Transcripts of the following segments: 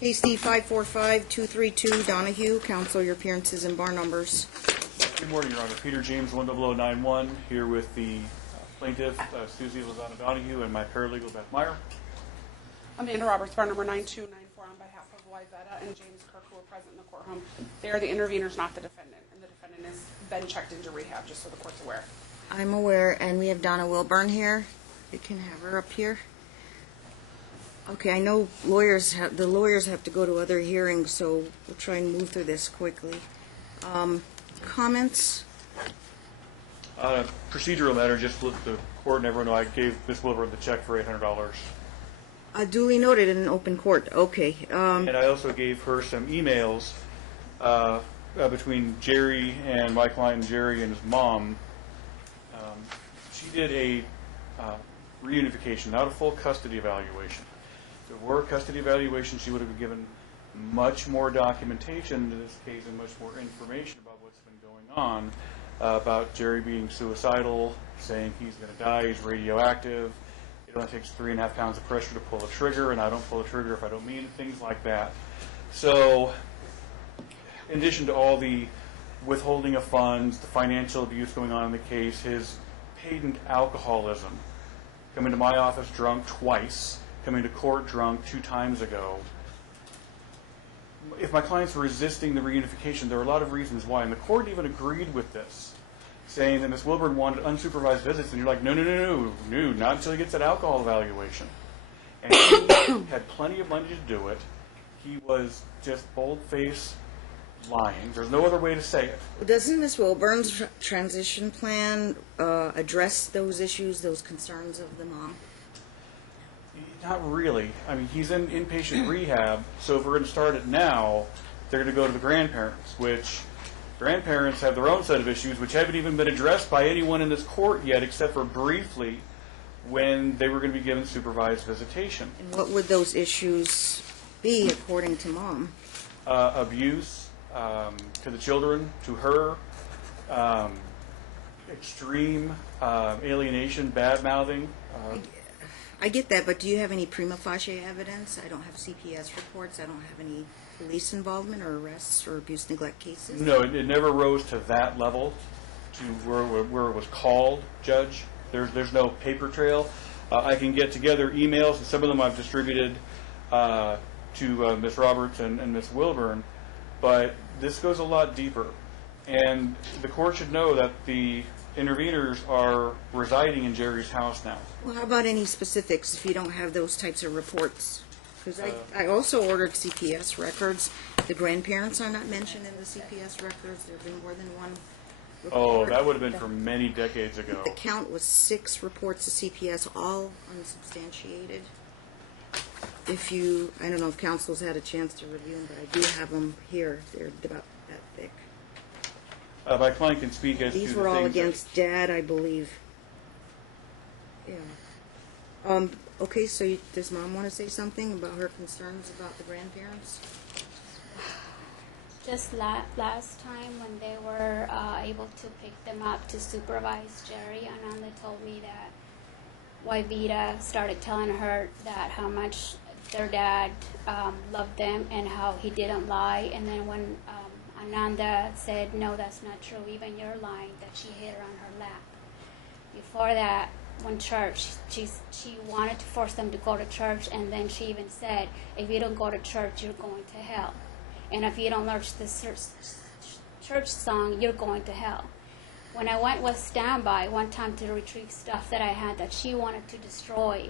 KC 545-232 Donohue. Counsel, your appearances and bar numbers. Good morning, Your Honor. Peter James, 10091, here with the plaintiff, Susie Lozano Donohue, and my paralegal, Beth Meyer. Amanda Roberts, bar number 9294, on behalf of Wyzetta and James Kirk, who were present in the courtroom. They are the interveners, not the defendant, and the defendant has been checked into rehab, just so the court's aware. I'm aware, and we have Donna Wilburn here. You can have her up here. Okay, I know the lawyers have to go to other hearings, so we'll try and move through this quickly. Comments? Procedural matter, just let the court and everyone know I gave Ms. Wilburn the check for $800. Duly noted in an open court. Okay. And I also gave her some emails between Jerry and my client Jerry and his mom. She did a reunification, not a full custody evaluation. If it were a custody evaluation, she would have been given much more documentation in this case and much more information about what's been going on, about Jerry being suicidal, saying he's going to die, he's radioactive. It only takes 3.5 pounds of pressure to pull a trigger, and I don't pull a trigger if I don't mean it, things like that. So, in addition to all the withholding of funds, the financial abuse going on in the case, his patent alcoholism, coming to my office drunk twice, coming to court drunk 2 times ago. If my client's resisting the reunification, there are a lot of reasons why, and the court even agreed with this, saying that Ms. Wilburn wanted unsupervised visits, and you're like, no, not until he gets that alcohol evaluation. And he had plenty of money to do it. He was just bold-faced lying. There's no other way to say it. Doesn't Ms. Wilburn's transition plan address those issues, those concerns of the mom? Not really. I mean, he's in inpatient rehab, so if we're going to start it now, they're going to go to the grandparents, which grandparents have their own set of issues, which haven't even been addressed by anyone in this court yet, except for briefly when they were going to be given supervised visitation. And what would those issues be, according to mom? Abuse to the children, to her, extreme alienation, bad-mouthing. I get that, but do you have any prima facie evidence? I don't have CPS reports. I don't have any police involvement or arrests or abuse neglect cases. No, it never rose to that level, to where it was called, Judge. There's no paper trail. I can get together emails, and some of them I've distributed to Ms. Roberts and Ms. Wilburn, but this goes a lot deeper. And the court should know that the interveners are residing in Jerry's house now. Well, how about any specifics if you don't have those types of reports? Because I also ordered CPS records. The grandparents are not mentioned in the CPS records. There have been more than one report. Oh, that would have been from many decades ago. The count was 6 reports to CPS, all unsubstantiated. If you, I don't know if counsel's had a chance to review them, but I do have them here. They're about that thick. My client can speak as to These the were all things against Dad, I believe. Yeah. Okay, so does Mom want to say something about her concerns about the grandparents? Just last time when they were able to pick them up to supervise Jerry, Ananda told me that Wyzetta started telling her that how much their dad loved them and how he didn't lie. And then when Ananda said, no, that's not true, even you're lying, that she hid her on her lap. Before that, when church, she wanted to force them to go to church, and then she even said, if you don't go to church, you're going to hell. And if you don't learn this church song, you're going to hell. When I went with standby one time to retrieve stuff that I had that she wanted to destroy,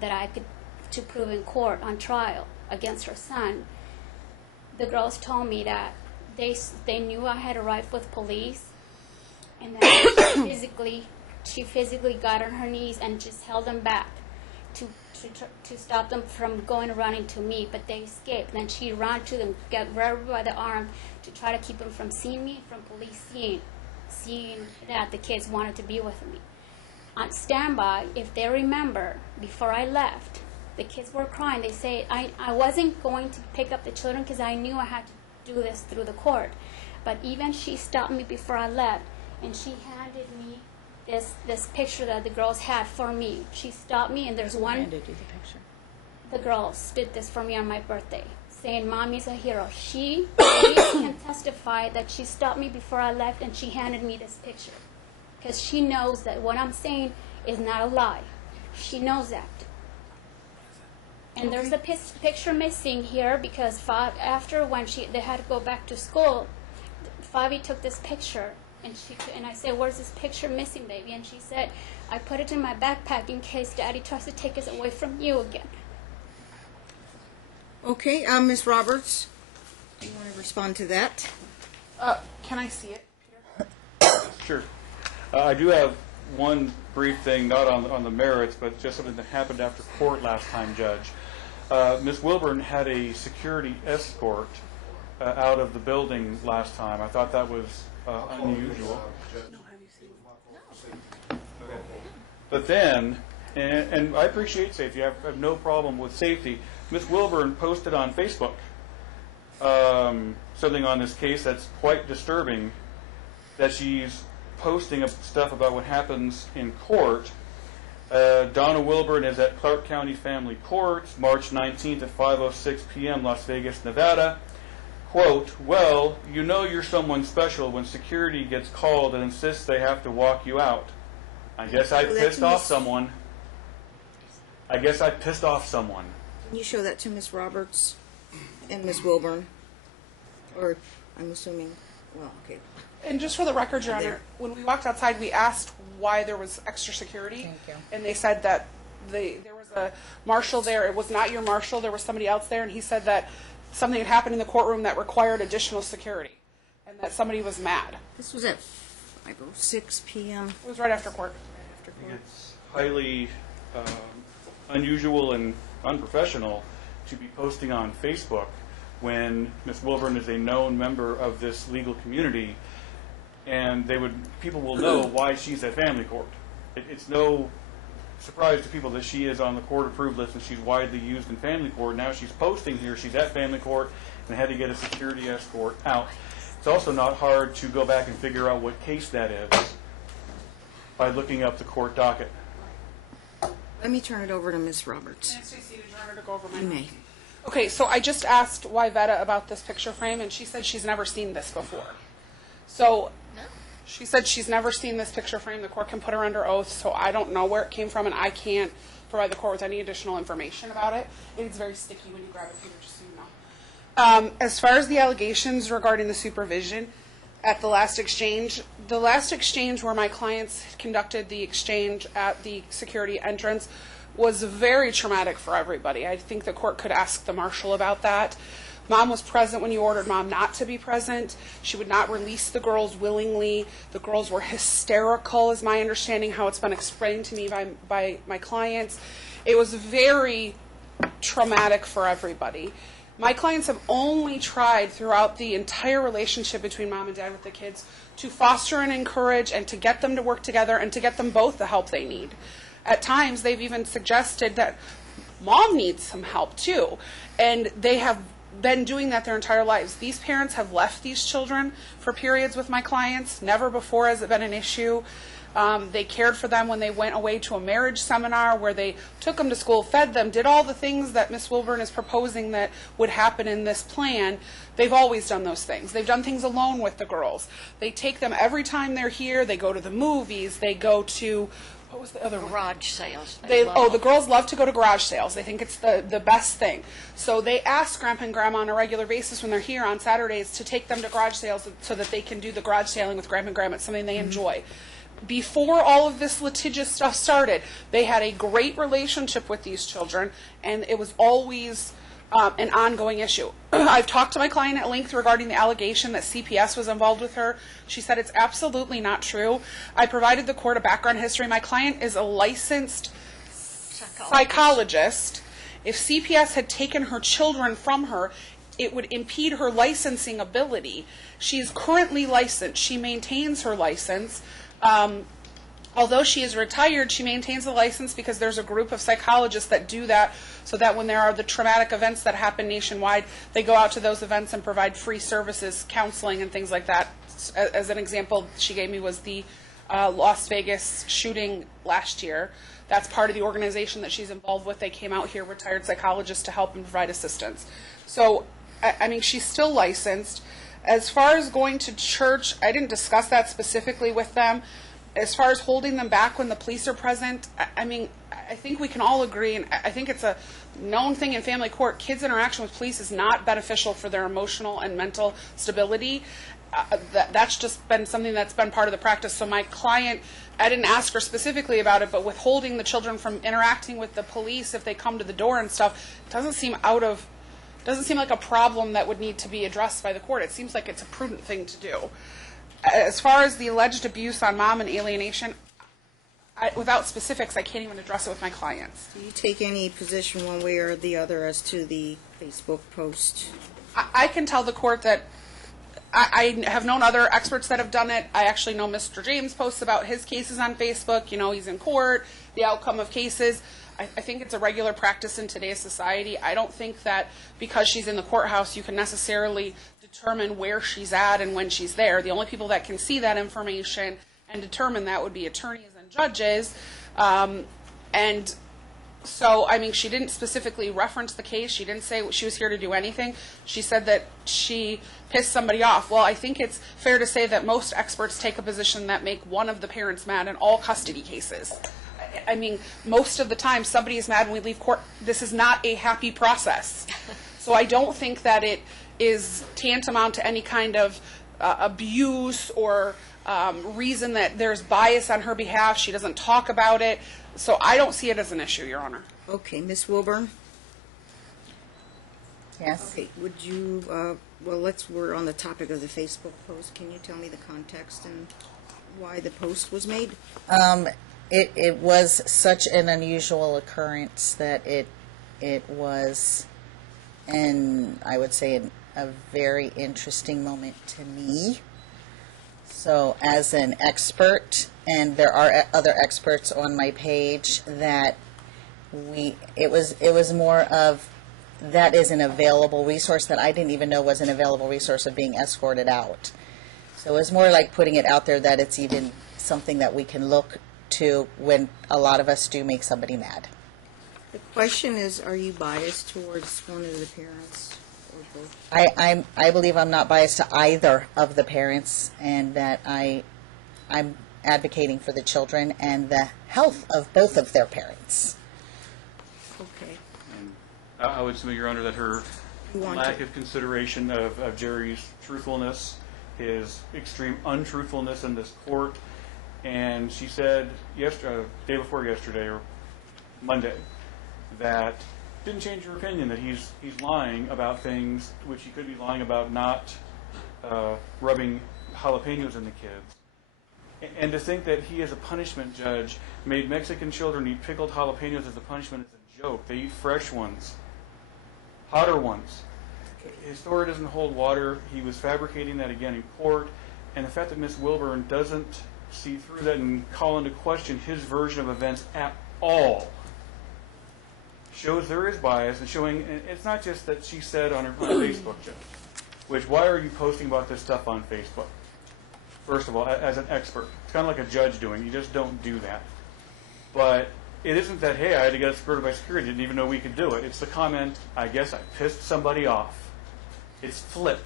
that I could to prove in court on trial against her son, the girls told me that they knew I had arrived with police, and that she physically got on her knees and just held them back to stop them from going running to me, but they escaped. Then she ran to them, got grabbed by the arm to try to keep them from seeing me, from police seeing that the kids wanted to be with me. On standby, if they remember, before I left, the kids were crying. They say, I wasn't going to pick up the children because I knew I had to do this through the court. But even she stopped me before I left, and she handed me this picture that the girls had for me. She stopped me, and there's one. Handed you the picture. The girls did this for me on my birthday. saying, Mommy's a hero. She can testify that she stopped me before I left and she handed me this picture. Because she knows that what I'm saying is not a lie. She knows that. And there's a picture missing here because after when they had to go back to school, Fabi took this picture and I said, where's this picture missing, baby? And she said, I put it in my backpack in case Daddy tries to take it away from you again. Okay, Ms. Roberts, do you want to respond to that? Can I see it, Peter? Sure. I do have one brief thing, not on the merits, but just something that happened after court last time, Judge. Ms. Wilburn had a security escort out of the building last time. I thought that was unusual. But then, and I appreciate safety. I have no problem with safety. Ms. Wilburn posted on Facebook something on this case that's quite disturbing, that she's posting stuff about what happens in court. Donna Wilburn is at Clark County Family Court, March 19th at 5:06 p.m., Las Vegas, Nevada. Quote, well, you know you're someone special when security gets called and insists they have to walk you out. I guess I pissed off someone. Can Can you show that to Ms. Roberts and Ms. Wilburn? Or, I'm assuming, well, okay. And just for the record, Your Honor, when we walked outside, we asked why there was extra security. Thank you. And they said that there was a marshal there. It was not your marshal. There was somebody else there. And he said that something had happened in the courtroom that required additional security and that somebody was mad. This was at 5:06 p.m. It was right after court. I think it's highly unusual and unprofessional to be posting on Facebook when Ms. Wilburn is a known member of this legal community, and people will know why she's at family court. It's no surprise to people that she is on the court-approved list and she's widely used in family court. Now she's posting here she's at family court and had to get a security escort out. It's also not hard to go back and figure out what case that is by looking up the court docket. Let me turn it over to Ms. Roberts. Can I stay seated, Your Honor, to go over my You may. Okay, so I just asked Yvetta about this picture frame, and she said she's never seen this before. So she said she's never seen this picture frame. The court can put her under oath, so I don't know where it came from, and I can't provide the court with any additional information about it. It's very sticky when you grab it, Peter, just so you know. As far as the allegations regarding the supervision at the last exchange where my clients conducted the exchange at the security entrance was very traumatic for everybody. I think the court could ask the marshal about that. Mom was present when you ordered Mom not to be present. She would not release the girls willingly. The girls were hysterical, is my understanding, how it's been explained to me by my clients. It was very traumatic for everybody. My clients have only tried throughout the entire relationship between Mom and Dad with the kids to foster and encourage and to get them to work together and to get them both the help they need. At times, they've even suggested that Mom needs some help too. And they have been doing that their entire lives. These parents have left these children for periods with my clients. Never before has it been an issue. They cared for them when they went away to a marriage seminar where they took them to school, fed them, did all the things that Ms. Wilburn is proposing that would happen in this plan. They've always done those things. They've done things alone with the girls. They take them every time they're here. They go to the movies. They go to, what was the other one? Garage sales. The girls love to go to garage sales. They think it's the best thing. So they ask Grandpa and Grandma on a regular basis when they're here on Saturdays to take them to garage sales so that they can do the garage sailing with Grandpa and Grandma. It's something they enjoy. Before all of this litigious stuff started, they had a great relationship with these children, and it was always an ongoing issue. I've talked to my client at length regarding the allegation that CPS was involved with her. She said it's absolutely not true. I provided the court a background history. My client is a licensed psychologist. If CPS had taken her children from her, it would impede her licensing ability. She is currently licensed. She maintains her license. Although she is retired, she maintains the license because there's a group of psychologists that do that so that when there are the traumatic events that happen nationwide, they go out to those events and provide free services, counseling, and things like that. As an example she gave me was the Las Vegas shooting last year. That's part of the organization that she's involved with. They came out here, retired psychologists, to help and provide assistance. So, I mean, she's still licensed. As far as going to church, I didn't discuss that specifically with them. As far as holding them back when the police are present, I mean, I think we can all agree, and I think it's a known thing in family court, kids' interaction with police is not beneficial for their emotional and mental stability. That's just been something that's been part of the practice. So my client, I didn't ask her specifically about it, but withholding the children from interacting with the police if they come to the door and stuff doesn't seem like a problem that would need to be addressed by the court. It seems like it's a prudent thing to do. As far as the alleged abuse on mom and alienation, without specifics, I can't even address it with my clients. Do you take any position one way or the other as to the Facebook post? I can tell the court that I have known other experts that have done it. I actually know Mr. James posts about his cases on Facebook. You know, he's in court, the outcome of cases. I think it's a regular practice in today's society. I don't think that because she's in the courthouse, you can necessarily determine where she's at and when she's there. The only people that can see that information and determine that would be attorneys and judges. And so, I mean, she didn't specifically reference the case. She didn't say she was here to do anything. She said that she pissed somebody off. Well, I think it's fair to say that most experts take a position that make one of the parents mad in all custody cases. I mean, most of the time somebody is mad when we leave court. This is not a happy process. So I don't think that it is tantamount to any kind of abuse or reason that there's bias on her behalf. She doesn't talk about it. So I don't see it as an issue, Your Honor. Okay, Ms. Wilburn? Yes. Okay, would you, we're on the topic of the Facebook post. Can you tell me the context and why the post was made? It was such an unusual occurrence that it was, and I would say, a very interesting moment to me. So as an expert, and there are other experts on my page, that it was more of, that is an available resource that I didn't even know was an available resource of being escorted out. So it was more like putting it out there that it's even something that we can look to when a lot of us do make somebody mad. The question is, are you biased towards one of the parents or both? I believe I'm not biased to either of the parents, and that I'm advocating for the children and the health of both of their parents. Okay. And I would submit, Your Honor, that her lack of consideration of Jerry's truthfulness, his extreme untruthfulness in this court, and she said day before yesterday, or Monday, that didn't change her opinion that he's lying about things which he could be lying about, not rubbing jalapenos in the kids. And to think that he, as a punishment judge, made Mexican children eat pickled jalapenos as a punishment is a joke. They eat fresh ones, hotter ones. His story doesn't hold water. He was fabricating that again in court. And the fact that Ms. Wilburn doesn't see through that and call into question his version of events at all shows there is bias, and showing, and it's not just that she said on her Facebook, Judge, which, why are you posting about this stuff on Facebook? First of all, as an expert, it's kind of like a judge doing. You just don't do that. But it isn't that, hey, I had to get escorted by security, didn't even know we could do it. It's the comment, I guess I pissed somebody off. It's flip.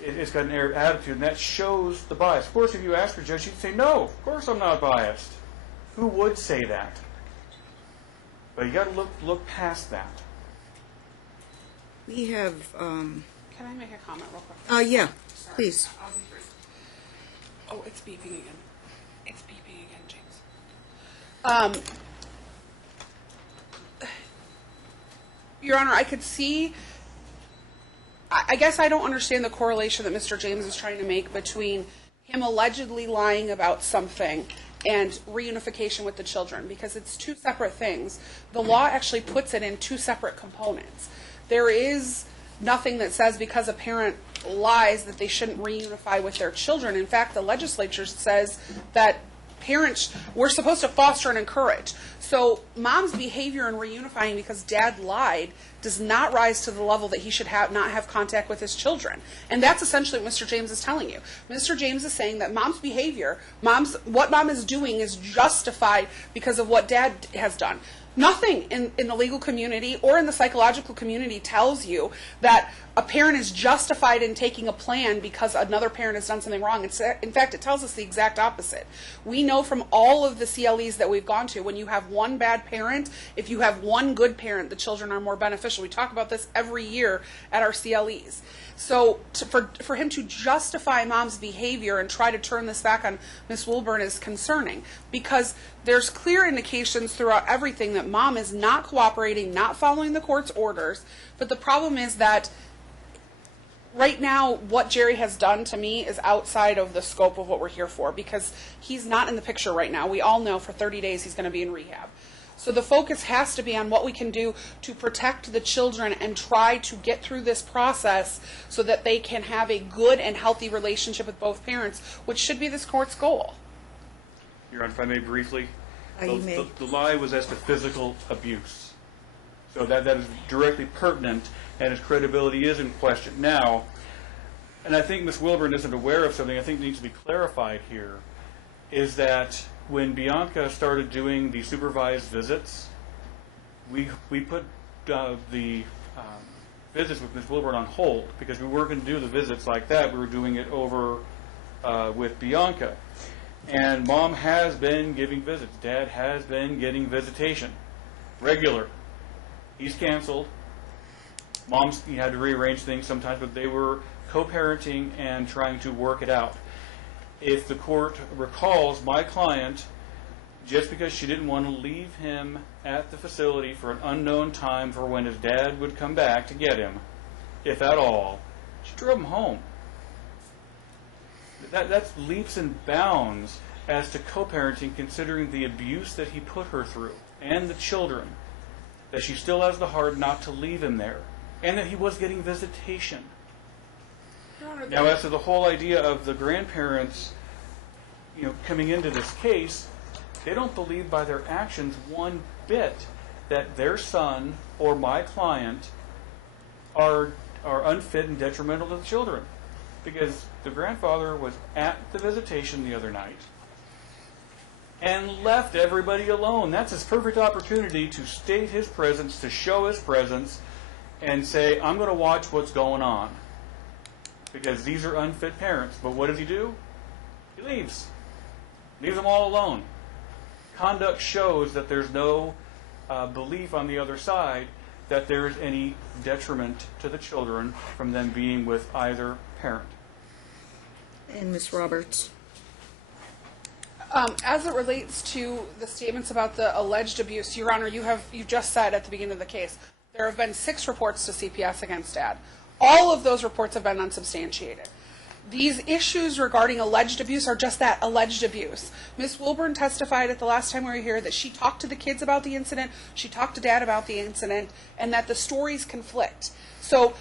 It's got an air of attitude, and that shows the bias. Of course, if you ask her, Judge, she'd say, no, of course I'm not biased. Who would say that? But you got to look past that. We have, Can I make a comment real quick? yeah, please. I'll be brief. Oh, it's beeping again. It's beeping again, James. Your Honor, I could see, I guess I don't understand the correlation that Mr. James is trying to make between him allegedly lying about something and reunification with the children, because it's two separate things. The law actually puts it in two separate components. There is nothing that says because a parent lies that they shouldn't reunify with their children. In fact, the legislature says that parents, we're supposed to foster and encourage. So mom's behavior in reunifying because dad lied does not rise to the level that he should not have contact with his children. And that's essentially what Mr. James is telling you. Mr. James is saying that mom's behavior, what mom is doing is justified because of what dad has done. Nothing in the legal community or in the psychological community tells you that a parent is justified in taking a plan because another parent has done something wrong. In fact, it tells us the exact opposite. We know from all of the CLEs that we've gone to, when you have one bad parent, if you have one good parent, the children are more beneficial. We talk about this every year at our CLEs. So for him to justify mom's behavior and try to turn this back on Ms. Wilburn is concerning, because there's clear indications throughout everything that mom is not cooperating, not following the court's orders. But the problem is that right now what Jerry has done to me is outside of the scope of what we're here for, because he's not in the picture right now. We all know for 30 days he's going to be in rehab. So the focus has to be on what we can do to protect the children and try to get through this process so that they can have a good and healthy relationship with both parents, which should be this court's goal. Your Honor, if I may briefly. You may. The lie was as to physical abuse. So that is directly pertinent, and his credibility is in question. Now, and I think Ms. Wilburn isn't aware of something I think needs to be clarified here, is that when Bianca started doing the supervised visits, we put the visits with Ms. Wilburn on hold because we weren't going to do the visits like that. We were doing it over with Bianca. And mom has been giving visits. Dad has been getting visitation. Regular. He's canceled. Mom's had to rearrange things sometimes, but they were co-parenting and trying to work it out. If the court recalls, my client, just because she didn't want to leave him at the facility for an unknown time for when his dad would come back to get him, if at all, she drove him home. That's leaps and bounds as to co-parenting, considering the abuse that he put her through and the children, that she still has the heart not to leave him there, and that he was getting visitation. Now, as to the whole idea of the grandparents, coming into this case, they don't believe by their actions one bit that their son or my client are unfit and detrimental to the children. Because the grandfather was at the visitation the other night and left everybody alone. That's his perfect opportunity to state his presence, to show his presence, and say, I'm going to watch what's going on. Because these are unfit parents. But what does he do? He leaves. Leaves them all alone. Conduct shows that there's no belief on the other side that there's any detriment to the children from them being with either parent. And Ms. Roberts. As it relates to the statements about the alleged abuse, Your Honor, you just said at the beginning of the case, there have been 6 reports to CPS against Dad. All of those reports have been unsubstantiated. These issues regarding alleged abuse are just that, alleged abuse. Ms. Wilburn testified at the last time we were here that she talked to the kids about the incident, she talked to Dad about the incident, and that the stories conflict. So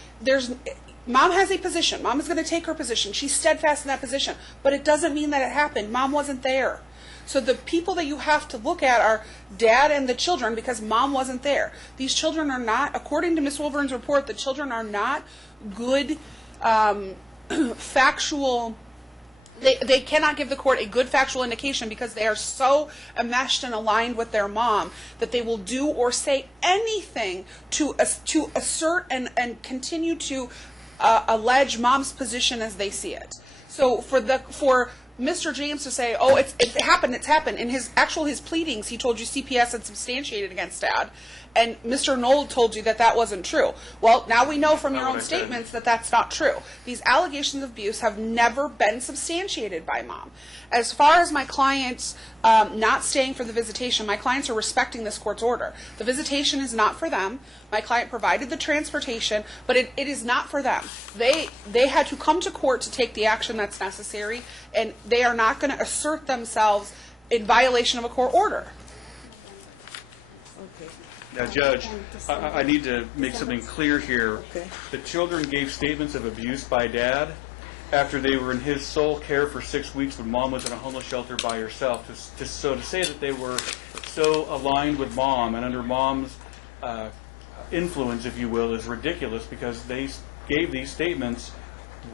Mom has a position. Mom is going to take her position. She's steadfast in that position. But it doesn't mean that it happened. Mom wasn't there. So the people that you have to look at are Dad and the children, because Mom wasn't there. These children are not, according to Ms. Wilburn's report, the children are not good factual. They cannot give the court a good factual indication because they are so enmeshed and aligned with their mom that they will do or say anything to assert and continue to allege Mom's position as they see it. So for Mr. James to say, oh, it happened, it's happened, in his pleadings, he told you CPS had substantiated against Dad, and Mr. Knoll told you that wasn't true. Well, now we know from your own statements that that's not true. These allegations of abuse have never been substantiated by Mom. As far as my clients not staying for the visitation, my clients are respecting this court's order. The visitation is not for them. My client provided the transportation, but it is not for them. They had to come to court to take the action that's necessary, and they are not going to assert themselves in violation of a court order. Okay. Now, Judge, I need to make something clear here. Okay. The children gave statements of abuse by Dad after they were in his sole care for 6 weeks when Mom was in a homeless shelter by herself. So to say that they were so aligned with mom and under mom's influence, if you will, is ridiculous because they gave these statements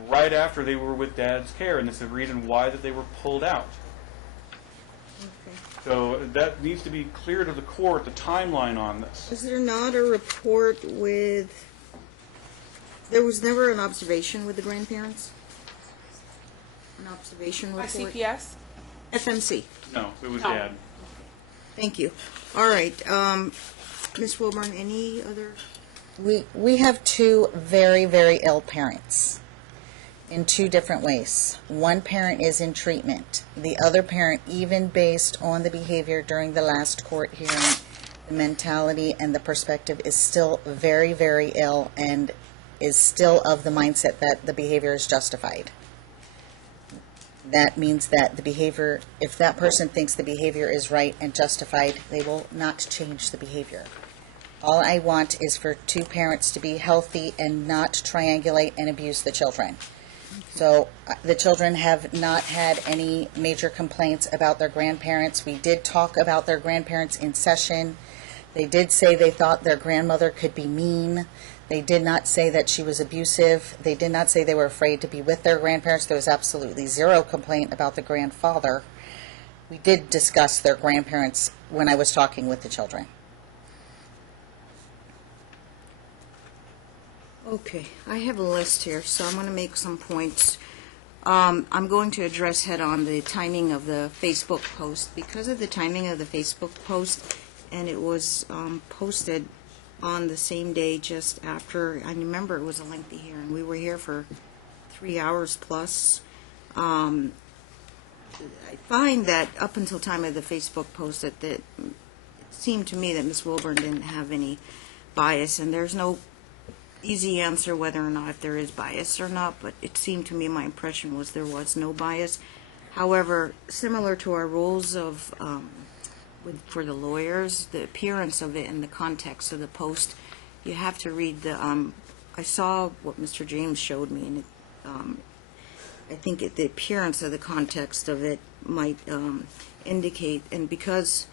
right after they were with dad's care, and it's the reason why that they were pulled out. Okay. So that needs to be clear to the court, the timeline on this. Is there not a report with, there was never an observation with the grandparents? An observation By report? CPS? No, FMC. it was No. dad. Thank you. All right, Ms. Wilburn, any other? We have two very, very ill parents in two different ways. One parent is in treatment. The other parent, even based on the behavior during the last court hearing, the mentality and the perspective is still very, very ill and is still of the mindset that the behavior is justified. That means that the behavior, if that person thinks the behavior is right and justified, they will not change the behavior. All I want is for two parents to be healthy and not triangulate and abuse the children. So the children have not had any major complaints about their grandparents. We did talk about their grandparents in session. They did say they thought their grandmother could be mean. They did not say that she was abusive. They did not say they were afraid to be with their grandparents. There was absolutely zero complaint about the grandfather. We did discuss their grandparents when I was talking with the children. Okay, I have a list here, so I'm going to make some points. I'm going to address head-on the timing of the Facebook post. Because of the timing of the Facebook post, and it was posted on the same day just after, I remember it was a lengthy hearing. We were here for 3 hours plus. I find that up until time of the Facebook post that it seemed to me that Ms. Wilburn didn't have any bias, and there's no easy answer whether or not if there is bias or not, but it seemed to me, my impression was there was no bias. However, similar to our rules of for the lawyers, the appearance of it and the context of the post, you have to read the, I saw what Mr. James showed me, and I think the appearance of the context of it might indicate, and because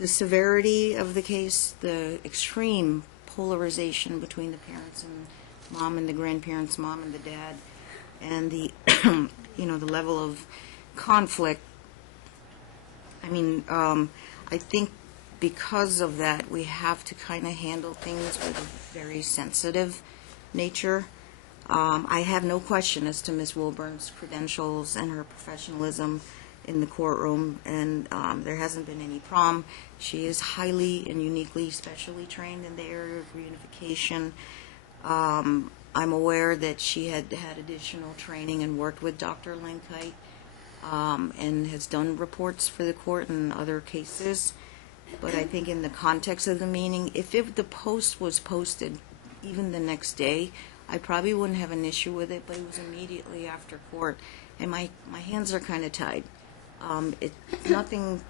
the severity of the case, the extreme polarization between the parents and mom and the grandparents, mom and the dad, and the the level of conflict. I mean, I think because of that, we have to kind of handle things with a very sensitive nature. I have no question as to Ms. Wilburn's credentials and her professionalism in the courtroom, and there hasn't been any problem. She is highly and uniquely specially trained in the area of reunification. I'm aware that she had additional training and worked with Dr. Linkite and has done reports for the court in other cases. But I think in the context of the meeting, if the post was posted even the next day, I probably wouldn't have an issue with it, but it was immediately after court, and my hands are kind of tied. It's nothing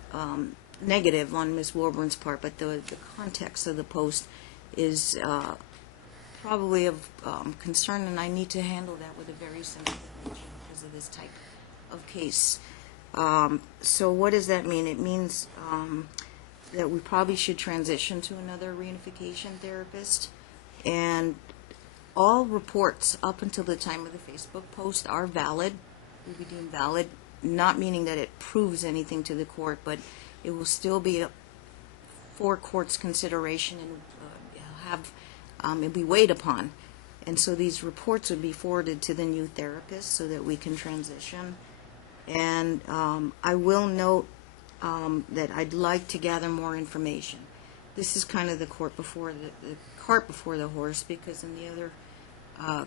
negative on Ms. Wilburn's part, but the context of the post is probably of concern, and I need to handle that with a very sensitive nature because of this type of case. So what does that mean? It means that we probably should transition to another reunification therapist, and all reports up until the time of the Facebook post are valid, will be deemed valid, not meaning that it proves anything to the court, but it will still be for court's consideration and it'll be weighed upon. And so these reports would be forwarded to the new therapist so that we can transition. And I will note that I'd like to gather more information. This is kind of the cart before the horse, because in the other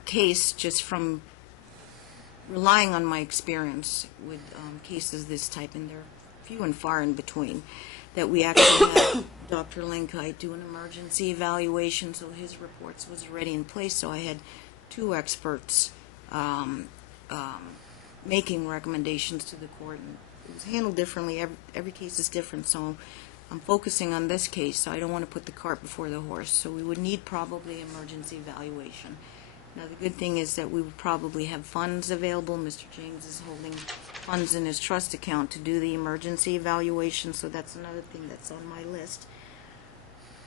case, just from relying on my experience with cases this type, and they're few and far in between, that we actually had Dr. Linkite do an emergency evaluation, so his reports was already in place, so I had two experts making recommendations to the court, and it was handled differently. Every case is different, so I'm focusing on this case, so I don't want to put the cart before the horse. So we would need probably emergency evaluation. Now, the good thing is that we will probably have funds available. Mr. James is holding funds in his trust account to do the emergency evaluation, so that's another thing that's on my list.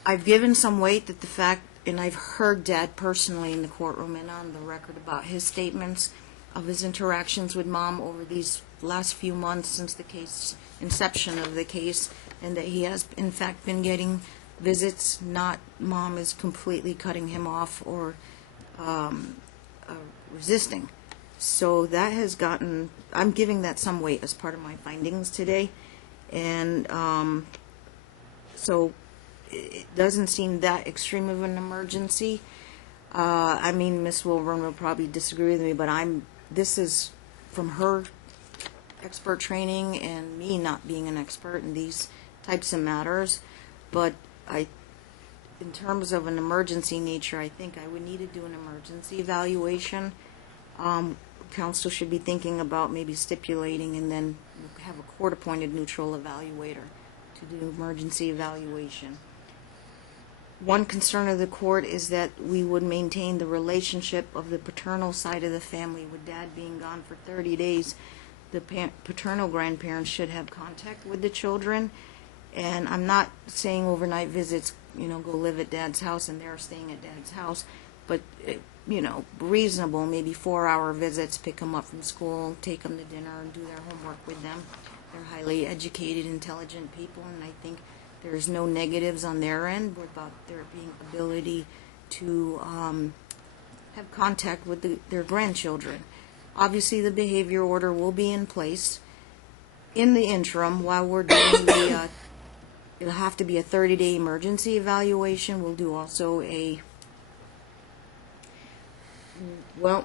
I've given some weight that the fact, and I've heard Dad personally in the courtroom and on the record about his statements of his interactions with Mom over these last few months since the case, inception of the case, and that he has in fact been getting visits, not Mom is completely cutting him off or resisting. So that has gotten, I'm giving that some weight as part of my findings today. And so it doesn't seem that extreme of an emergency. I mean, Miss Wilburn will probably disagree with me, but this is from her expert training and me not being an expert in these types of matters. But in terms of an emergency nature, I think I would need to do an emergency evaluation. Council should be thinking about maybe stipulating and then have a court-appointed neutral evaluator to do emergency evaluation. One concern of the court is that we would maintain the relationship of the paternal side of the family. With Dad being gone for 30 days, the paternal grandparents should have contact with the children. And I'm not saying overnight visits, go live at Dad's house and they're staying at Dad's house, but, reasonable, maybe 4-hour visits, pick them up from school, take them to dinner and do their homework with them. They're highly educated, intelligent people, and I think there's no negatives on their end about their being ability to have contact with their grandchildren. Obviously, the behavior order will be in place. In the interim, while we're doing it'll have to be a 30-day emergency evaluation. We'll do also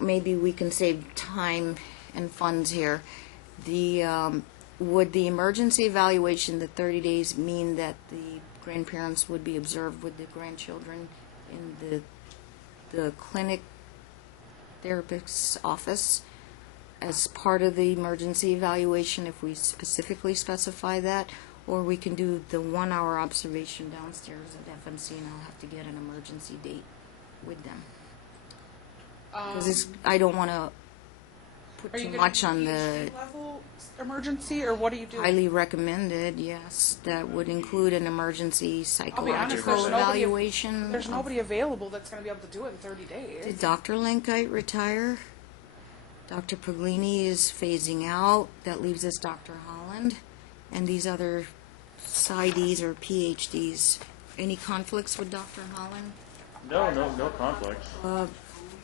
maybe we can save time and funds here. Would the emergency evaluation, the 30 days, mean that the grandparents would be observed with the grandchildren in the clinic therapist's office as part of the emergency evaluation if we specifically specify that? Or we can do the 1-hour observation downstairs at FMC and I'll have to get an emergency date with them. Because I don't want to put too much on the level emergency, or what do you do? highly recommended, yes. That would include an emergency I'll be honest, psychological evaluation. There's nobody available that's going to be able to do it in 30 days. Did Dr. Lenkite retire? Dr. Paglini is phasing out. That leaves us Dr. Holland. And these other PsyDs or PhDs. Any conflicts with Dr. Holland? No conflicts.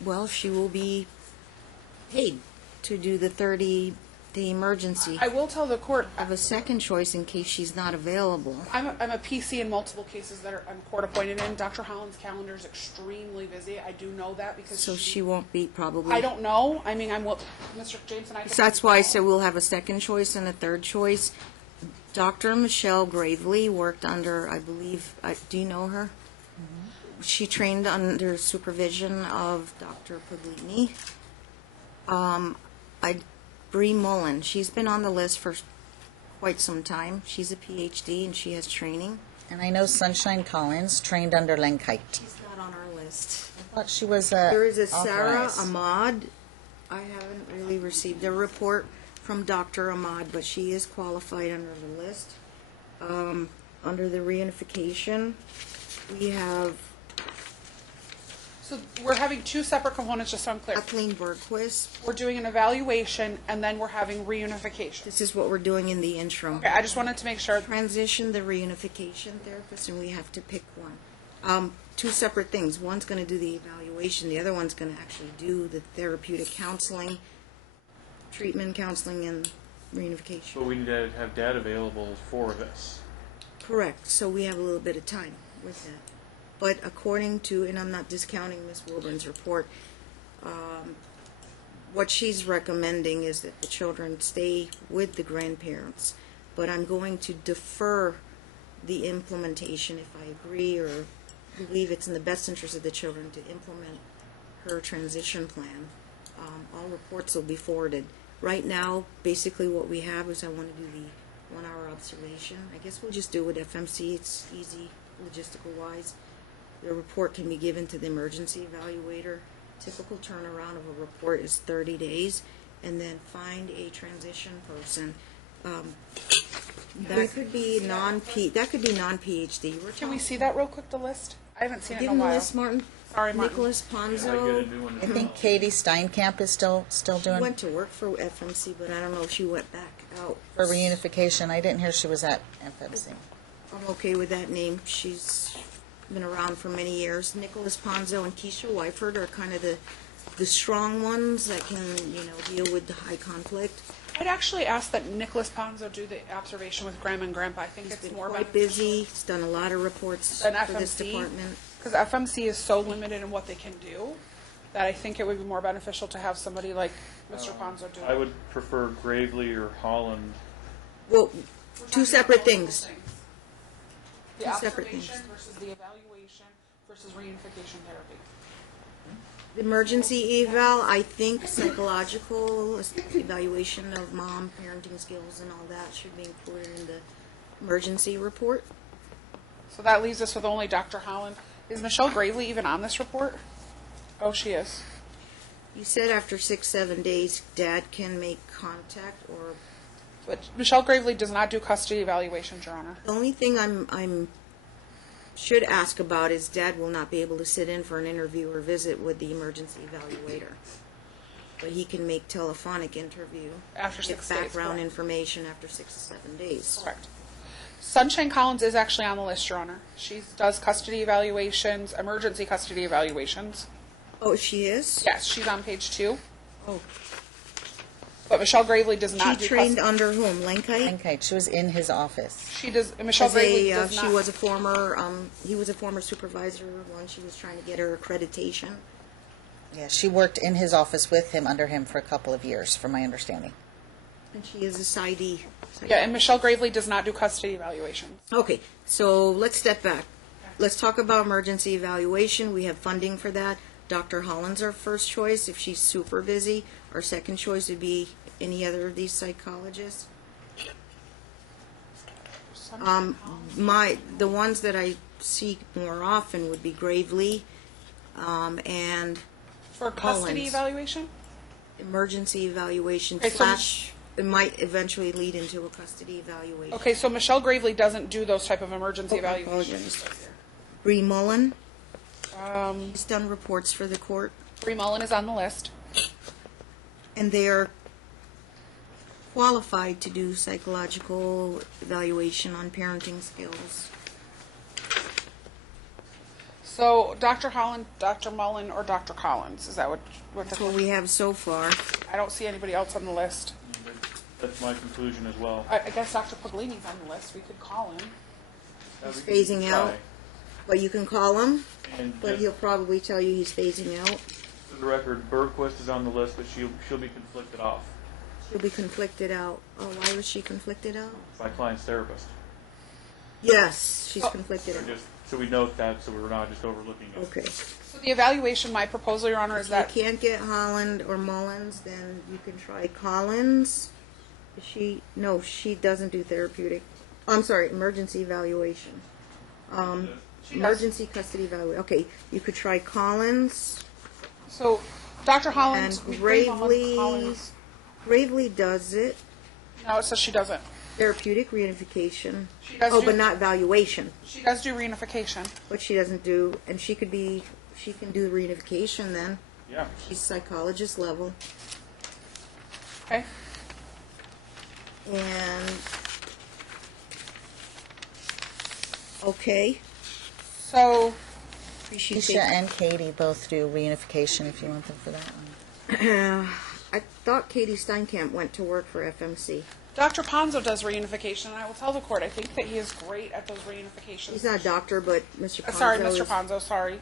Well, she will be paid to do the 30-day emergency. I will tell the court, I have a second choice in case she's not available. I'm a PC in multiple cases that I'm court appointed in. Dr. Holland's calendar is extremely busy. I do know that because So she won't be probably. I don't know. I mean, Mr. James and I. So that's why I said we'll have a second choice and a third choice. Dr. Michelle Gravely worked under, I believe, do you know her? Mm-hmm. She trained under supervision of Dr. Paglini. Bree Mullen, she's been on the list for quite some time. She's a PhD and she has training. And I know Sunshine Collins trained under Lenkite. She's not on our list. I thought she was There is a Sarah authorized. Ahmad. I haven't really received a report from Dr. Ahmad, but she is qualified under the list. Under the reunification, we have So we're having two separate components, just so I'm clear. Kathleen Bergquist. We're doing an evaluation, and then we're having reunification. This is what we're doing in the interim. Okay, I just wanted to make sure. Transition the reunification therapist, and we have to pick one. Two separate things. One's going to do the evaluation. The other one's going to actually do the therapeutic counseling, treatment counseling, and reunification. But we need to have Dad available for this. Correct. So we have a little bit of time with that. But according to, and I'm not discounting Ms. Wilburn's report, what she's recommending is that the children stay with the grandparents. But I'm going to defer the implementation if I agree or believe it's in the best interest of the children to implement her transition plan. All reports will be forwarded. Right now, basically what we have is I want to do the 1-hour observation. I guess we'll just do it with FMC. It's easy, logistical-wise. The report can be given to the emergency evaluator, Typical turnaround of a report is 30 days, and then find a transition person. That could be non-PhD. Can we see that real quick, the list? I haven't seen it Give in a him the while. list, Martin. Sorry, Martin. Nicholas I get a Ponzo. new one. I think Katie Steinkamp is still She doing went to work for FMC, but I don't know if she went back out. for reunification. I didn't hear she was at FMC. I'm okay with that name. She's been around for many years. Nicholas Ponzo and Keisha Wyford are kind of the strong ones that can, deal with the high conflict. I'd actually ask that Nicholas Ponzo do the observation with Grandma and Grandpa. I think He's it's been more quite beneficial busy. He's done a lot of reports than for this FMC. department. Because FMC is so limited in what they can do that I think it would be more beneficial to have somebody like Mr. Ponzo do it. I would prefer Gravely or Holland. Well, We're two talking separate about things. things. The Two separate observation things. versus the evaluation versus reunification therapy. The emergency eval, I think psychological evaluation of mom parenting skills and all that should be included in the emergency report. So that leaves us with only Dr. Holland. Is Michelle Gravely even on this report? Oh, she is. You said after 6-7 days, dad can make contact, or But Michelle Gravely does not do custody evaluations, Your Honor. the only thing I'm should ask about is dad will not be able to sit in for an interview or visit with the emergency evaluator, but he can make telephonic interview After get 6 days. background Correct. information after 6 to 7 days. Correct. Sunshine Collins is actually on the list, Your Honor. She does custody evaluations, emergency custody evaluations. Oh, she is. Yes, she's on page 2. Oh, But Michelle Gravely does not she do trained custody. under whom? Lenkite. Okay, she was in his office. She does. Michelle Gravely does not. She was a former. He was a former supervisor when she was trying to get her accreditation. Yeah, she worked in his office with him, under him, for a couple of years, from my understanding. And she is a PsyD. Yeah, and Michelle Gravely does not do custody evaluations. Okay, so let's step back. Let's talk about emergency evaluation. We have funding for that. Dr. Holland's our first choice if she's super busy. Our second choice would be any other of these psychologists. The ones that I see more often would be Gravely, and For custody Collins. evaluation? emergency evaluation Okay, so- / it might eventually lead into a custody evaluation. Okay, so Michelle Gravely doesn't do those type of emergency Oh, I evaluations. Bree Mullen, Um, he's done reports for the court, Bree Mullen is on the list. and they are qualified to do psychological evaluation on parenting skills. So Dr. Holland, Dr. Mullen, or Dr. Collins? Is that what That's what we have so far. I don't see anybody else on the list. That's my conclusion as well. I guess Dr. Puglini's on the list. We could call him. He's phasing out. But you can call him, And but just he'll probably tell you he's phasing out. for the record, Berquist is on the list, but she'll be conflicted off. She'll be conflicted out. Oh, why was she conflicted out? My client's therapist. Yes, she's Oh. conflicted So out. just so we note that, so we're not just overlooking it. Okay. So the evaluation, my proposal, Your Honor, is If that you can't get Holland or Mullins, then you can try Collins. No, she doesn't do therapeutic. I'm sorry, emergency evaluation. She does. Emergency custody evaluation. Okay, you could try Collins so Dr. Holland, and Bree Mullen, Gravely. Collins. Gravely does it. No, it says she doesn't. Therapeutic reunification. She does Oh, do, but not evaluation. She does do reunification. What she doesn't do, and she can do reunification then. Yeah. She's psychologist level. Okay. And, okay. So Appreciate Keisha and Katie both do reunification if you want them for that one. I thought Katie Steinkamp went to work for FMC. Dr. Ponzo does reunification, and I will tell the court I think that he is great at those reunifications. He's not a doctor, but Mr. Ponzo Sorry, Mr. Ponzo. Sorry.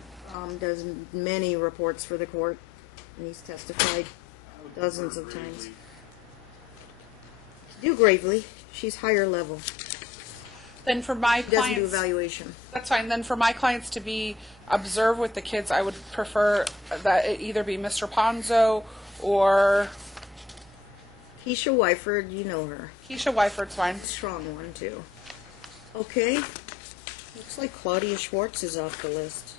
does many reports for the court, and he's testified dozens of times. Do Gravely. She's higher level. Then for my She doesn't do clients, evaluation. that's fine. Then for my clients to be observed with the kids, I would prefer that it either be Mr. Ponzo or Keisha Wyford, you know her. Keisha Wyford's fine. Strong one, too. Okay. Looks like Claudia Schwartz is off the list.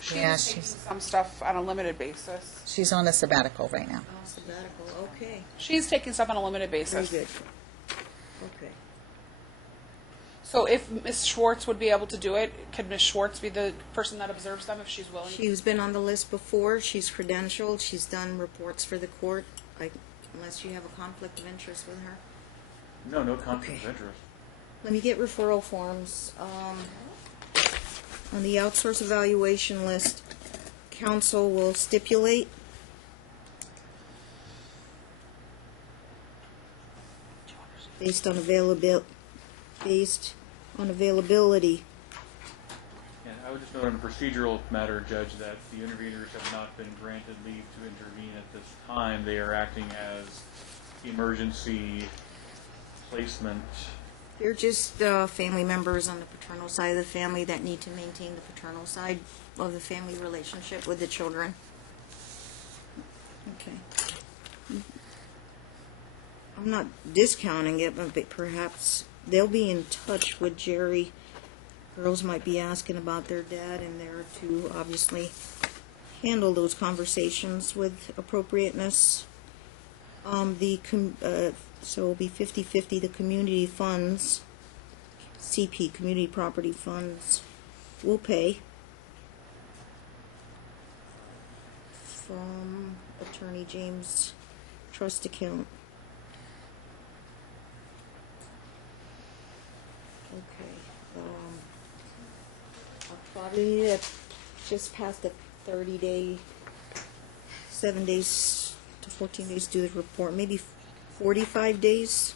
She's Yeah, taking she's- some stuff on a limited basis. She's on a sabbatical right now. Oh, sabbatical, okay. She's taking stuff on a limited Very basis. good. Okay. So if Ms. Schwartz would be able to do it, could Ms. Schwartz be the person that observes them if she's willing? She's been on the list before, she's credentialed, she's done reports for the court, unless you have a conflict of interest with her. No, no conflict of Okay. interest. Let me get referral forms. On the outsource evaluation list, council will stipulate based on availability. And I would just note on a procedural matter, Judge, that the interveners have not been granted leave to intervene at this time. They are acting as emergency placement. They're just family members on the paternal side of the family that need to maintain the paternal side of the family relationship with the children. Okay. I'm not discounting it, but perhaps they'll be in touch with Jerry. Girls might be asking about their dad, and they're to obviously handle those conversations with appropriateness. So it'll be 50-50, the community funds, CP, community property funds, will pay from Attorney James' trust account. Okay, I'll probably need to just past the 30-day, 7 days to 14 days to do the report, maybe 45 days.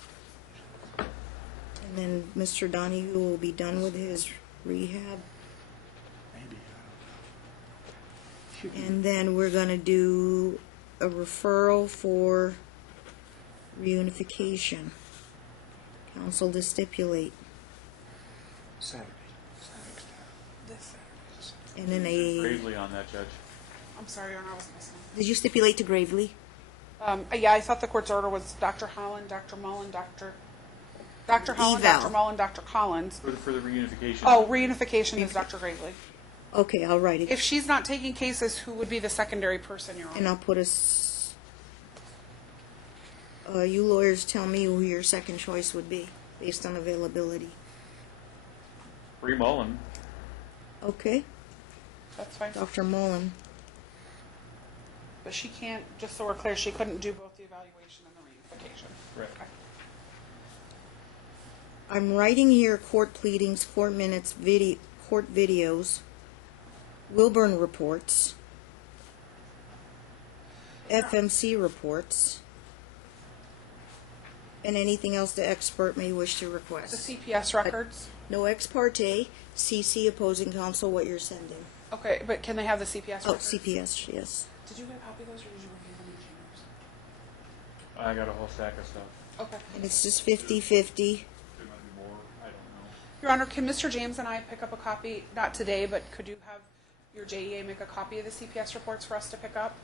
And then Mr. Donohue will be done with his rehab. Maybe, I don't know. And then we're going to do a referral for reunification. Council to stipulate. Saturday. This Saturday. And then a, Gravely on that, Judge. I'm sorry, Your Honor, I wasn't listening. did you stipulate to Gravely? Yeah, I thought the court's order was Dr. Holland, Dr. Mullen, Dr. Holland, Eval. Dr. Mullen, Dr. Collins. For the reunification. Oh, reunification is Dr. Gravely. Okay, I'll write it. If she's not taking cases, who would be the secondary person, Your And Honor? I'll put you lawyers tell me who your second choice would be, based on availability. Bree Mullen. Okay, That's fine. Dr. Mullen. But she can't, just so we're clear, she couldn't do both the evaluation and the reunification. Right. Okay. I'm writing here court pleadings, court minutes, court videos, Wilburn reports, FMC reports, and anything else the expert may wish to The request. CPS records? No ex parte, CC opposing counsel what you're sending. Okay, but can they have the CPS Oh, records? CPS, yes. Did you get a copy of those, or did you review them in chambers? I got a whole stack of stuff. Okay. And it's just 50-50. There might be more. I don't know. Your Honor, can Mr. James and I pick up a copy, not today, but could you have your JEA make a copy of the CPS reports for us to pick up?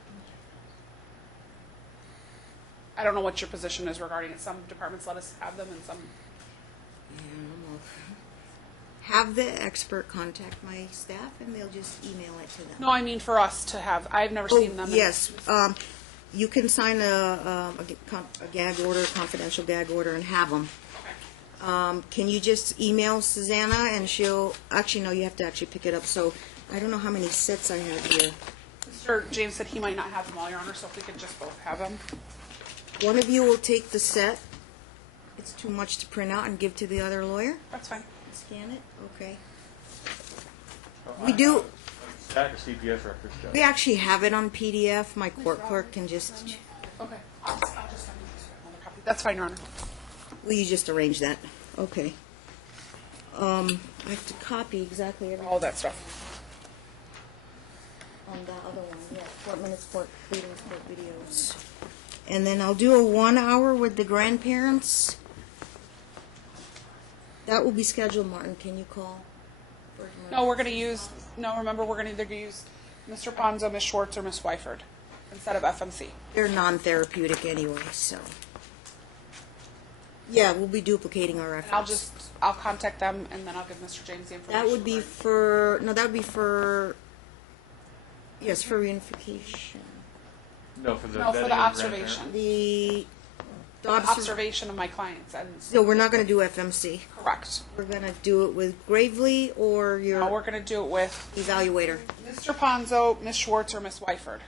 I don't know what your position is regarding it. Some departments let us have them and some, Have the expert contact my staff and they'll just email it to them. no, I mean for us to have. I've never seen them. Oh, yes. You can sign a gag order, confidential gag order, and have them. Can you just email Susanna and she'll, actually, no, you have to actually pick it up. So I don't know how many sets I have here. Mr. James said he might not have them all, Your Honor, so if we could just both have them. One of you will take the set. It's too much to print out and give to the other lawyer. That's fine. Scan it? Okay. Oh, We I do- have a stack of CPS records, Judge. We actually have it on PDF. My court clerk can just, Okay. I'll just send you another copy. That's fine, Your Honor. will you just arrange that? Okay. I have to copy exactly everything All that stuff. on that other one, yeah. Court minutes, court pleadings, court videos. And then I'll do a 1 hour with the grandparents. That will be scheduled, Martin. Can you call? No, we're going to use, no, remember, we're going to either use Mr. Ponzo, Ms. Schwartz, or Ms. Wyford instead of FMC. They're non-therapeutic anyway, so. Yeah, we'll be duplicating our efforts. I'll contact them and then I'll give Mr. James the information. That would be for, no, that would be for Yes, for reunification. No, for the No, for vetting the of observation. The Observation of my clients, and So we're not going to do FMC. correct. We're going to do it with Gravely or your Now we're going to do it with evaluator. Mr. Ponzo, Ms. Schwartz, or Ms. Wyford.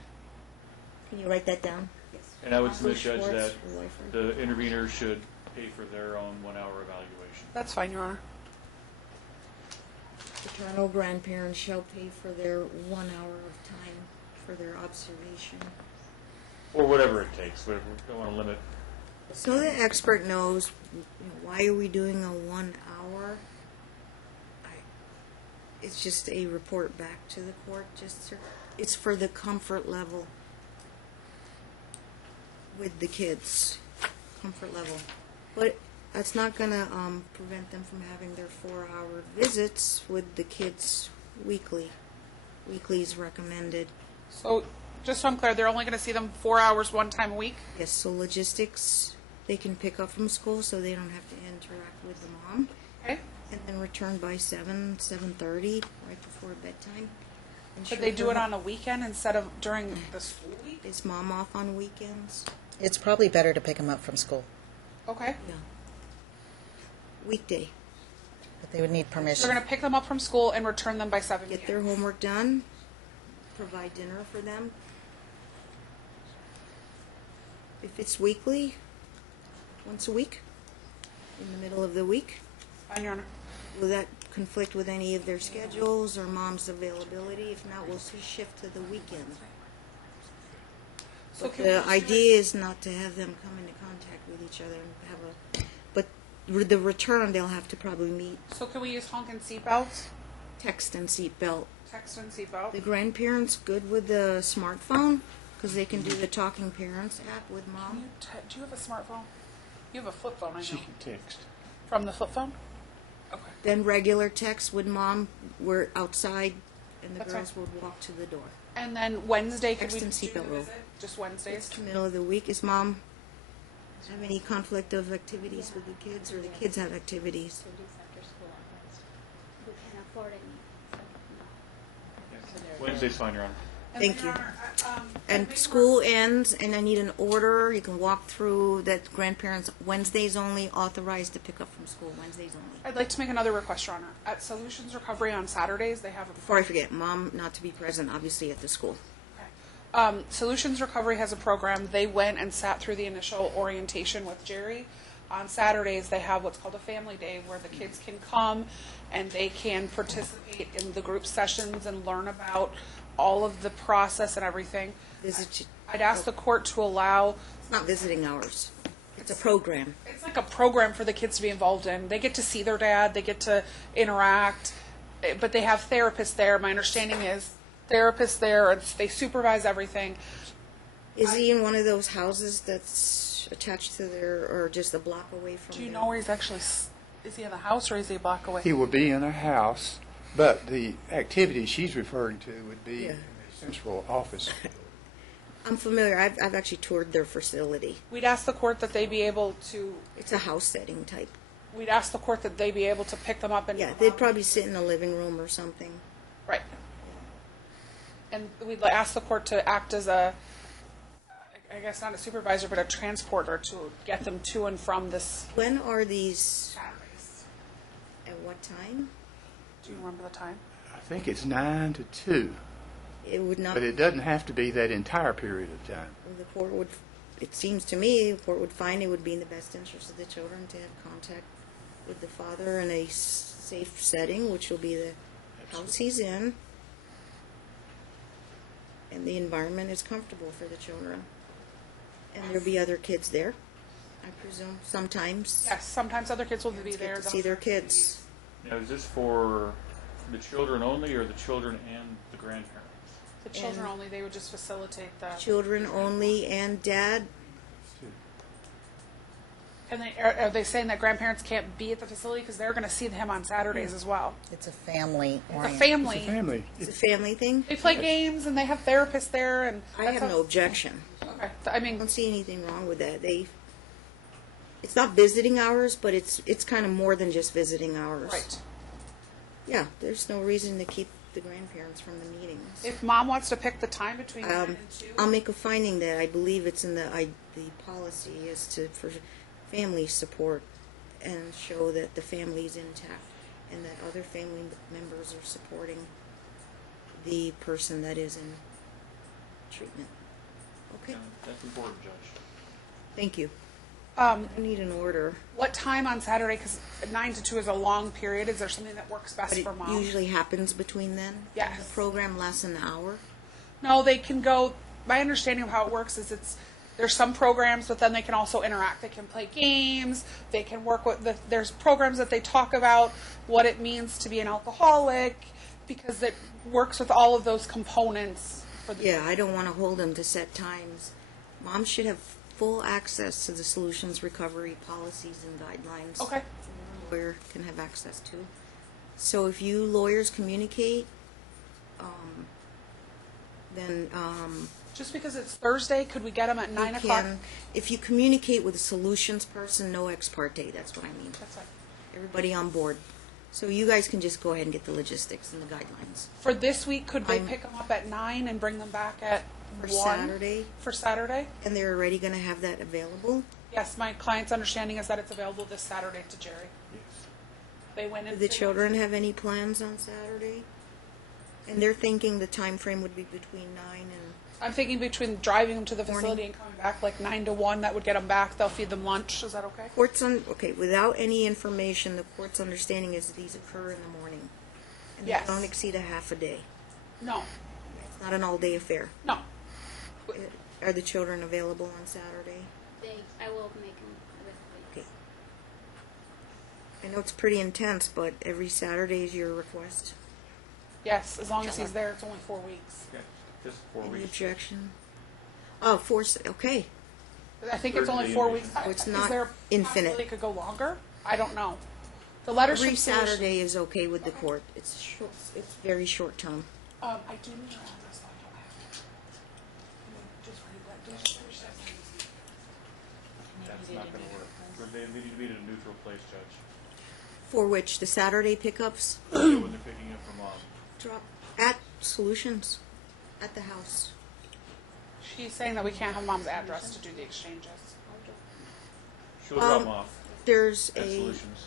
Can you write that down? Yes. And I would submit, Judge, Schwartz that or Wyford. the intervener should pay for their own 1 hour evaluation. That's fine, Your Honor. Paternal grandparents shall pay for their 1 hour of time for their observation. Or whatever it takes, but we don't want to limit. So the expert knows, why are we doing a 1 hour? It's just a report back to the court. It's for the comfort level with the kids, comfort level. But that's not going to prevent them from having their 4-hour visits with the kids weekly. Weekly is recommended. So, just so I'm clear, they're only going to see them 4 hours one time a week? Yes, so logistics they can pick up from school so they don't have to interact with the mom. Okay. And then return by 7:30, right before bedtime. And Could show they do her it on a weekend instead of during the school week? Is mom off on weekends? It's probably better to pick them up from school, Okay. Yeah. Weekday. but they would need So permission. they're going to pick them up from school and return them by 7 Get p.m. their homework done, provide dinner for them. If it's weekly, once a week, in the middle of the week, Fine, Your Honor. will that conflict with any of their schedules or mom's availability? If not, we'll shift to the weekend. So But can we the just do idea is not to have them come into contact with each other and have but with the return, they'll have to probably meet, So can we use honk and seatbelts? text and seatbelt. Text and seatbelt? The grandparents good with the smartphone because they can do the Talking Parents app with mom. Do you have a smartphone? You have a flip phone, I know. She can text. From the flip phone? Okay. Then regular text with mom. We're outside, and the That's girls fine. would walk to the door. And then Wednesday, could Text we and do the seatbelt rule. visit? Just Wednesdays? It's the middle of the week. Is mom have any conflict of activities with the kids, or the kids have activities? Who can afford any, so no. Wednesday's fine, Your Honor. And Thank then, you. Your Honor, And school ends, and I need an order. You can walk through that. Grandparents Wednesdays only, authorized to pick up from school Wednesdays only. I'd like to make another request, Your Honor. At Solutions Recovery on Saturdays, they have a Before I forget, mom not to be present, obviously, at the school. Solutions Recovery has a program. They went and sat through the initial orientation with Jerry. On Saturdays, they have what's called a family day where the kids can come and they can participate in the group sessions and learn about all of the process and everything. Visit. I'd ask the court to allow, It's not visiting hours. It's a program. it's like a program for the kids to be involved in. They get to see their dad, they get to interact, but they have therapists there. My understanding is therapists there, and they supervise everything. Is he in one of those houses that's attached to their, or just a block away from? Do you their- know where he's actually, is he in the house or is he a block away? He will be in a house, but the activity she's referring to would be Yeah. in the central office. I'm familiar. I've actually toured their facility. We'd ask the court that they be able to, It's a house setting type. we'd ask the court that they be able to pick them up and. Yeah, they'd probably sit in the living room or something. Right. And we'd ask the court to act as a, I guess not a supervisor, but a transporter to get them to and from this When are these? Saturdays. At what time? Do you remember the time? I think it's 9 to 2, It would not. but it doesn't have to be that entire period of time. The court would. It seems to me the court would find it would be in the best interest of the children to have contact with the father in a safe setting, which will be the house he's in, and the environment is comfortable for the children. And there'll be other kids there, I presume. Sometimes Yes, sometimes other kids will be get there. to see their kids. Now, is this for the children only, or the children and the grandparents? The children And- only, they would just facilitate the. Children only and dad. And are they saying that grandparents can't be at the facility because they're going to see him on Saturdays as well? It's a family The oriented. family. It's a family. It's a family thing. They play games and they have therapists there, and I that's have how- no objection. Okay, I I mean, don't see anything wrong with that. It's not visiting hours, but it's kind of more than just visiting hours. right. Yeah, there's no reason to keep the grandparents from the meetings. If mom wants to pick the time between 9 and 2. I'll make a finding that I believe it's in the policy is for family support and show that the family's intact and that other family members are supporting the person that is in treatment. Okay, That's important, Judge. thank you. I need an order. What time on Saturday? Because 9 to 2 is a long period. Is there something that works best But it for mom? usually happens between then? Yes. The program lasts an hour? No, they can go. My understanding of how it works is there's some programs, but then they can also interact. They can play games. They can work with there's programs that they talk about what it means to be an alcoholic, because it works with all of those components. For the Yeah, I don't want to hold them to set times. Mom should have full access to the solutions recovery policies and guidelines. Okay. The lawyer can have access to. So if you lawyers communicate, then Just because it's Thursday, could we get them at 9 o'clock? if you communicate with a solutions person, no ex parte, that's what I mean. That's fine. Everybody on board. So you guys can just go ahead and get the logistics and the guidelines. For this week, could they I'm- pick them up at 9 and bring them back at For 1? Saturday, For Saturday? and they're already going to have that available. Yes, my client's understanding is that it's available this Saturday to Jerry. Yes. They went in. Do the children have any plans on Saturday? And they're thinking the time frame would be between 9 and... I'm thinking between driving them to the Morning. facility and coming back, like 9 to 1, that would get them back. They'll feed them lunch. Is that okay? Okay, without any information, the court's understanding is that these occur in the morning. And Yes. they don't exceed a half a day. No, It's not an all-day affair. no. Are the children available on Saturday? I will make them with Okay. I know it's pretty intense, but every Saturday is your request. Yes, as long as he's there, it's only 4 weeks. Okay. Just 4 Any weeks. objection? Oh, okay. I think it's only Thursday 4 and weeks. So it's Is not there a infinite. possibility it could go longer? I don't know. The letters Every from Solutions- Saturday is okay with the court. It's short, it's very short term. I do need your address. So I don't have to. Just read that. Just finish that sentence. That's not going to work. They need to be in a neutral place, Judge. For which, the Saturday pickups? When they're picking up from mom. Drop at Solutions, at the house. She's saying that we can't have mom's address to do the exchanges. She'll drop them off There's at a, Solutions.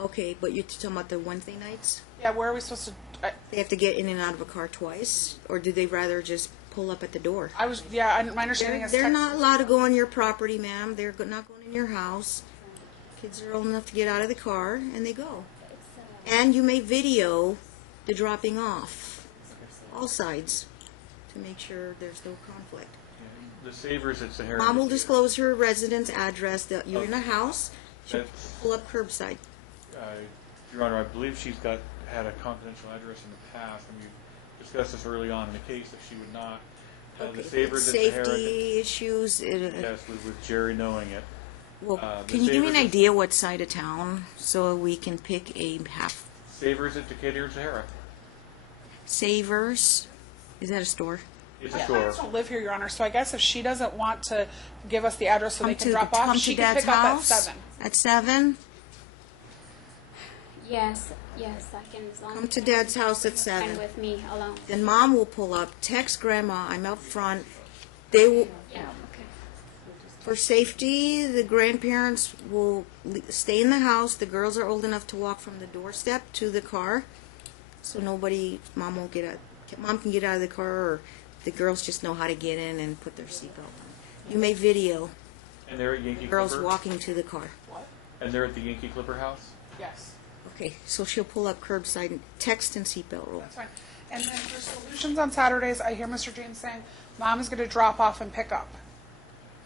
okay, but you're talking about the Wednesday nights? Yeah, where are we supposed to? They have to get in and out of a car twice? Or do they rather just pull up at the door? My understanding is They're Texas- not allowed to go on your property, ma'am. They're not going in your house. Kids are old enough to get out of the car, and they go. And you may video the dropping off, all sides, to make sure there's no conflict. The savers at Sahara. Mom will disclose her residence address, that you're in a house, she'll That's- pull up curbside. Your Honor, I believe she's had a confidential address in the past, and we discussed this early on in the case, that she would not have the Okay, savers at Sahara. safety issues, Yes, with Jerry knowing it. well, the can you give me an savers- idea what side of town, so we can pick a half? Savers at Decatur and Sahara. Savers, is that a store? It's My a clients store. don't live here, Your Honor, so I guess if she doesn't want to give us the address so they can drop off, come she to can Dad's pick up at house 7. At 7? Yes, I can. As long Come as to you Dad's don't house at spend 7. with me alone. Then Mom will pull up, text Grandma, I'm up front. They will, Yeah. Okay. for safety, the grandparents will stay in the house. The girls are old enough to walk from the doorstep to the car, so Mom won't get out. Mom can get out of the car, or the girls just know how to get in and put their seatbelt on. You may video And they're at Yankee girls Clipper. walking to the car. What? And they're at the Yankee Clipper house. Yes, Okay, so she'll pull up curbside, and text and seatbelt roll. that's fine. And then for Solutions on Saturdays, I hear Mr. James saying, Mom is going to drop off and pick up.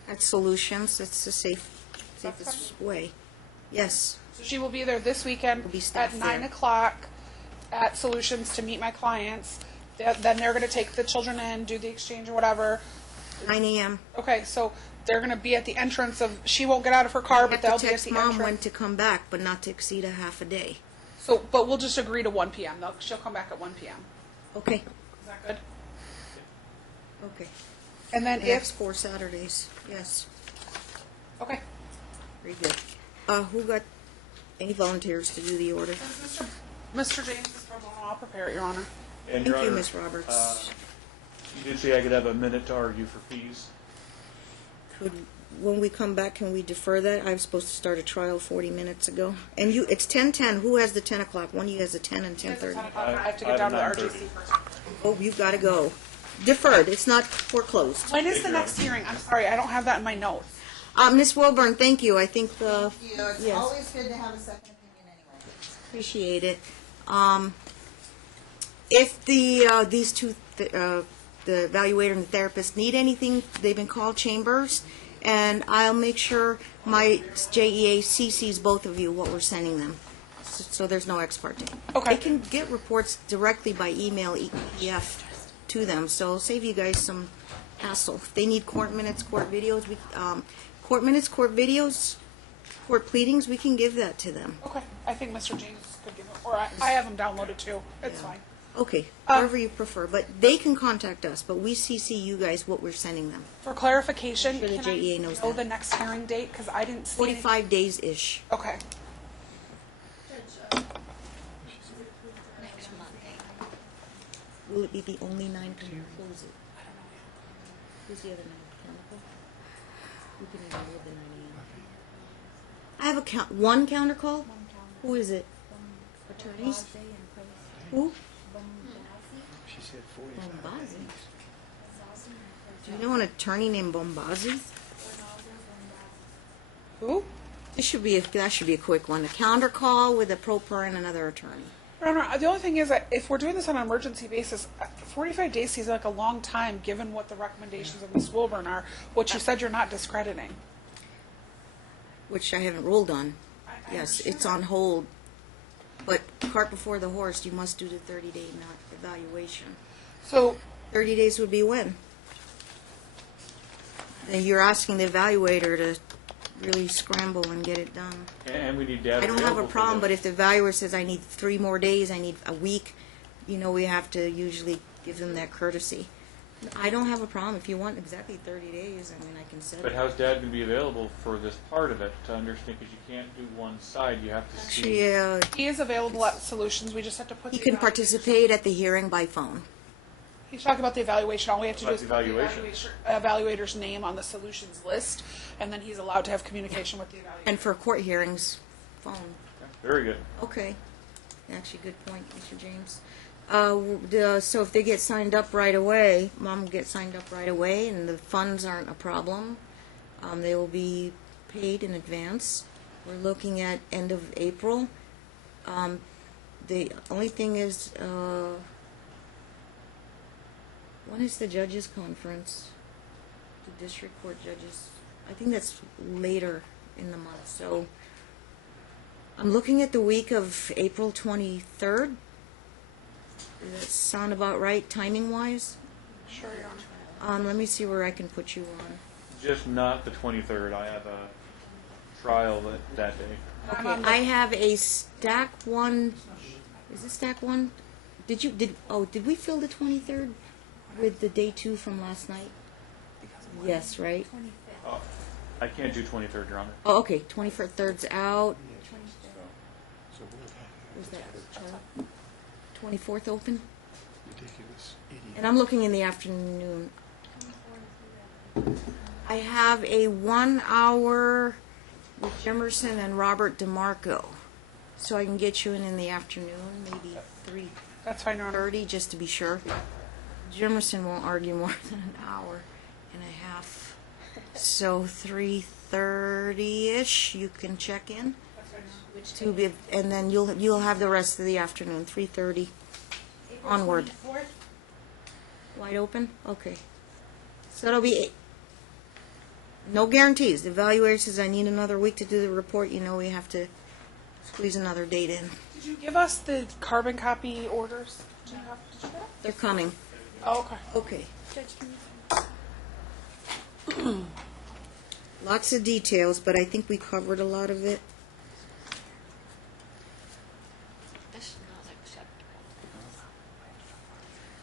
That's Solutions, that's the safest way. Yes, So she will be there this weekend There'll be staff at 9 there. o'clock at Solutions to meet my clients. Then they're going to take the children in, do the exchange or whatever. 9 a.m. Okay, so they're going to be at the entrance of, she won't get out of her car, but Have they'll to be at text the Mom when entrance. to come back, but not to exceed a half a day. So, but we'll just agree to 1 p.m. She'll come back at 1 p.m. Okay, Is that good? okay. And then Next if, 4 Saturdays, yes, okay. very good. Who got any volunteers to do the order? Mr. James is I'll prepare it, Your Honor. And Thank Your you, Honor, Ms. Roberts. You did say I could have a minute to argue for fees. When we come back, can we defer that? I was supposed to start a trial 40 minutes ago. And it's 10:10. Who has the 10 o'clock? One of you has the 10 and It's at 10 10:30. o'clock. I have to I get down to the have RGC 9:30. first. Oh, you've got to go. Deferred. It's not foreclosed. When is the next hearing? I'm sorry, I don't have that in my notes. Ms. Wilburn, thank you. I think the... It's Yes. always good to have a second opinion anyway. Appreciate it. If these two, the evaluator and the therapist, need anything, they've been called chambers, and I'll make sure my JEA CCs both of you what we're sending them, so there's no ex parte. Okay. They can get reports directly by email, PDF to them, so it'll save you guys some hassle. If they need court minutes, court videos, court minutes, court videos, court pleadings, we can give that to them. Okay, I think Mr. James could give it, or I have them downloaded too. It's fine. Okay, however you prefer, but they can contact us, but we CC you guys what we're sending them. For clarification, Sure the can JEA I knows know that. the next hearing date? Because I didn't see any- 45 days-ish. Okay. Next Monday. Will it be the only 9 can close it? Who's the other 9? Chemical? We can even move the 9 a.m. I have one counter call? Who is it? Attorneys? Who? She said 45 Bombazi. days. Do you know an attorney named Bombazi? Who? That should be a quick one. A counter call with a pro per and another attorney. Your Honor, the only thing is that if we're doing this on an emergency basis, 45 days seems like a long time given what the recommendations of Ms. Wilburn are, which you said you're not discrediting. Which I haven't ruled on. Yes, it's on hold. But cart before the horse, you must do the 30-day evaluation. So, 30 days would be when? And you're asking the evaluator to really scramble and get it done. And we need data I don't have a available for problem, but this. if the evaluator says I need 3 more days, I need a week, we have to usually give them that courtesy. I don't have a problem. If you want exactly 30 days, I can set But it. how's Dad going to be available for this part of it to understand? Because you can't do one side. You have to see. Actually, he is available at Solutions. We just have to put he the can evaluation- participate at the hearing by phone. He's talking about the evaluation. All we have to do About is the put the evaluation. evaluator's name on the Solutions list, and then he's allowed to have communication with the evaluator. And for court hearings, phone. Very good. Okay. Actually, good point, Mr. James. So if they get signed up right away, Mom will get signed up right away, and the funds aren't a problem. They will be paid in advance. We're looking at end of April. The only thing is, when is the judges' conference? The district court judges. I think that's later in the month, so I'm looking at the week of April 23rd. Does that sound about right, timing-wise? Sure, Your Honor. Let me see where I can put you on. Just not the 23rd. I have a trial that day. I'm on Okay, the- I have a stack one. Is it stack one? Did we fill the 23rd with the day 2 from last night? Yes, right? Oh, I can't do 23rd, Your Honor. Oh, okay, 23rd's out. So we'll have Where's that, Cheryl? 24th open? ridiculous idiot. And I'm looking in the afternoon. I have a 1 hour with Jimerson and Robert DeMarco. So I can get you in the afternoon, maybe 3:30, That's fine, Your Honor. just to be sure. To won't argue more than an hour and a half. So 3:30-ish, you can check in. And then you'll have the rest of the afternoon, 3:30 onward. Wide open? Okay. So it'll be no guarantees. The evaluator says I need another week to do the report. We have to squeeze another date in. Did you give us the carbon copy orders? Did you get that? They're coming. Oh, okay. Okay. Lots of details, but I think we covered a lot of it.